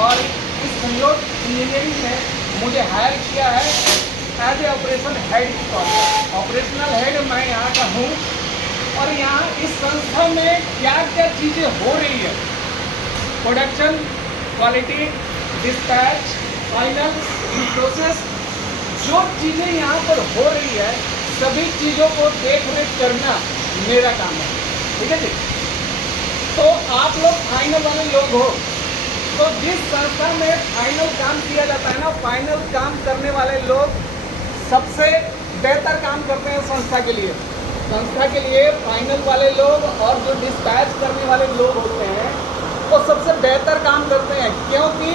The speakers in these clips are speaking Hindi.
और इस संयोग इंजीनियरिंग ने मुझे हायर किया है एज ए ऑपरेशन हेड के तौर पर। ऑपरेशनल हेड मैं यहाँ का हूँ और यहाँ इस संस्था में क्या क्या चीज़ें हो रही है, production, quality, dispatch, final, in process, जो चीज़ें यहाँ पर हो रही है सभी चीज़ों को देख रेख करना मेरा काम है। ठीक है जी। तो आप लोग फाइनल वाले लोग हो, तो जिस संस्था में फाइनल काम किया जाता है ना, फाइनल काम करने वाले लोग सबसे बेहतर काम करते हैं संस्था के लिए। संस्था के लिए फाइनल वाले लोग और जो डिस्पैच करने वाले लोग होते हैं वो सबसे बेहतर काम करते हैं, क्योंकि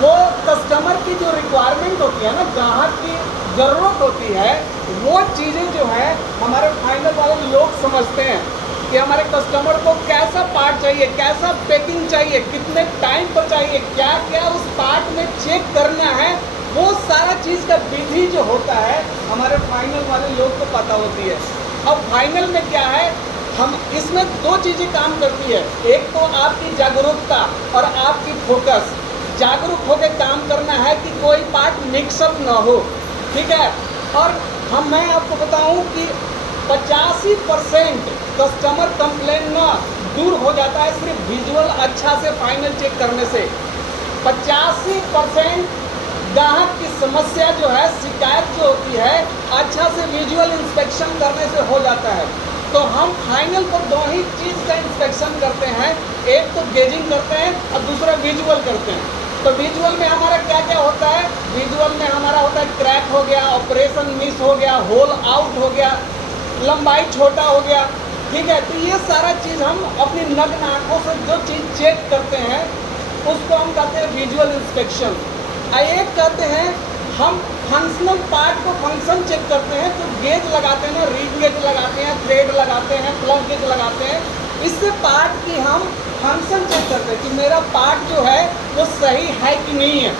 वो कस्टमर की जो रिक्वायरमेंट होती है ना, ग्राहक की ज़रूरत होती है, वो चीज़ें जो है हमारे फाइनल वाले लोग समझते हैं कि हमारे कस्टमर को कैसा पार्ट चाहिए, कैसा पैकिंग चाहिए, कितने टाइम पर चाहिए, क्या क्या उस पार्ट में चेक करना है, वो सारा चीज़ का विधि जो होता है हमारे फाइनल वाले लोग को पता होती है। अब फाइनल में क्या है, हम इसमें दो चीज़ें काम करती है, एक तो आपकी जागरूकता और आपकी फोकस। जागरूक होकर काम करना है कि कोई पार्ट मिक्सअप ना हो, ठीक है। और मैं आपको बताऊं कि 85% कस्टमर कंप्लेन ना दूर हो जाता है सिर्फ विजुअल अच्छा से फाइनल चेक करने से। 85% ग्राहक की समस्या जो है, शिकायत जो होती है, अच्छा से विजुअल इंस्पेक्शन करने से हो जाता है। तो हम फाइनल पर दो ही चीज़ का इंस्पेक्शन करते हैं, एक तो गेजिंग करते हैं और दूसरा विजुअल करते हैं। तो विजुअल में हमारा क्या क्या होता है, विजुअल में हमारा होता है क्रैक हो गया, ऑपरेशन मिस हो गया, होल आउट हो गया, लंबाई छोटा हो गया, ठीक है। तो ये सारा चीज़ हम अपनी नग्न आँखों से जो चीज़ चेक करते हैं उसको हम कहते हैं विजुअल इंस्पेक्शन। एक कहते हैं हम फंक्शनल पार्ट को फंक्शन चेक करते हैं, तो गेज लगाते हैं ना, रीड गेज लगाते हैं, थ्रेड लगाते हैं, प्लग गेज लगाते हैं, इससे पार्ट की हम फंक्शन चेक करते हैं कि मेरा पार्ट जो है वो सही है कि नहीं है,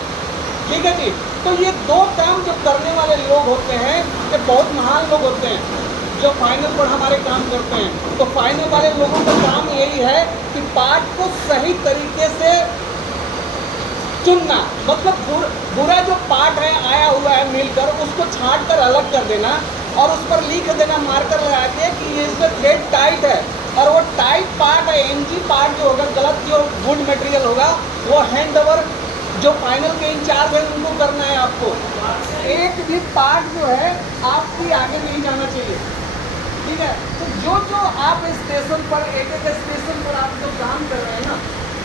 ठीक है जी। तो ये दो काम जो करने वाले लोग होते हैं ये बहुत महान लोग होते हैं जो फाइनल पर हमारे काम करते हैं। तो फाइनल वाले लोगों का काम यही है कि पार्ट को सही तरीके से चुनना, मतलब बुरा जो पार्ट है आया हुआ है मिलकर उसको छांट कर अलग कर देना और उस पर लिख देना मार्कर लगा के कि ये इसमें थ्रेड टाइट है, और वो टाइट पार्ट है, एनजी पार्ट जो होगा, गलत जो गुड मटेरियल होगा, वो हैंड ओवर जो फाइनल के इंचार्ज है उनको करना है आपको। एक भी पार्ट जो है आपकी आगे नहीं जाना चाहिए, ठीक है। तो जो आप स्टेशन पर एक स्टेशन पर आप जो काम कर रहे हैं ना,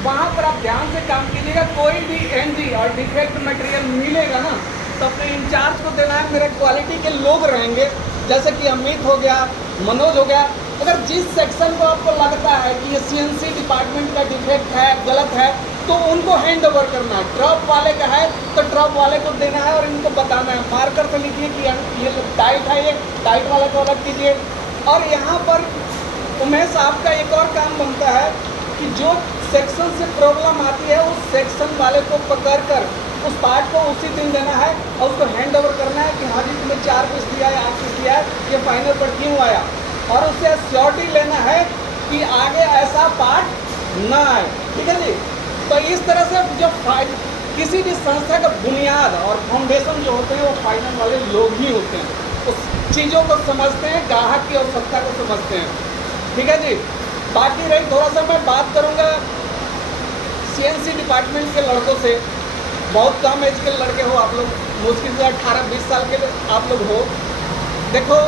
वहाँ पर आप ध्यान से काम कीजिएगा। कोई भी एनजी और डिफेक्ट मटेरियल मिलेगा ना तो अपने इंचार्ज को देना है। मेरे क्वालिटी के लोग रहेंगे जैसे कि अमित हो गया, मनोज हो गया, अगर जिस सेक्शन को आपको लगता है कि ये सीएनसी डिपार्टमेंट का डिफेक्ट है, गलत है, तो उनको हैंड ओवर करना है। ट्रक वाले का है तो ट्रक वाले को देना है और इनको बताना है, मार्कर से लिखिए कि ये टाइट है, ये टाइट वाले को अलग कीजिए। और यहाँ पर उमेश आपका एक और काम बनता है कि जो सेक्शन से प्रॉब्लम आती है उस सेक्शन वाले को पकड़कर उस पार्ट को उसी दिन देना है और उसको हैंड ओवर करना है कि हाँ जी तुम्हें 4 पीस दिया है, 8 पीस दिया है, ये फाइनल पर क्यों आया, और उससे श्योरिटी लेना है कि आगे ऐसा पार्ट ना आए, ठीक है जी। तो इस तरह से जो किसी भी संस्था का बुनियाद और फाउंडेशन जो होते हैं वो फाइनल वाले लोग ही होते हैं, उस चीज़ों को समझते हैं, ग्राहक की आवश्यकता को समझते हैं, ठीक है जी। बाकी रही थोड़ा सा मैं बात करूँगा सीएनसी डिपार्टमेंट के लड़कों से। बहुत कम एज के लड़के हो आप लोग, मुश्किल से 18-20 साल के आप लोग हो। देखो,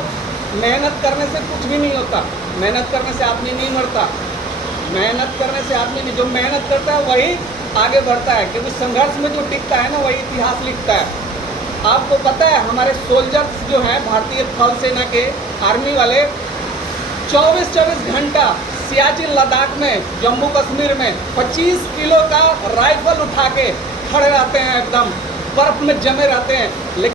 मेहनत करने से कुछ भी नहीं होता, मेहनत करने से आदमी नहीं मरता, मेहनत करने से आदमी नहीं, जो मेहनत करता है वही आगे बढ़ता है, क्योंकि संघर्ष में जो टिकता है ना वही इतिहास लिखता है। आपको पता है हमारे सोल्जर्स जो हैं भारतीय थल सेना के आर्मी वाले 24-24 घंटा सियाचिन लद्दाख में, जम्मू कश्मीर में 25 किलो का राइफल उठा के खड़े रहते हैं, एकदम बर्फ में जमे रहते हैं।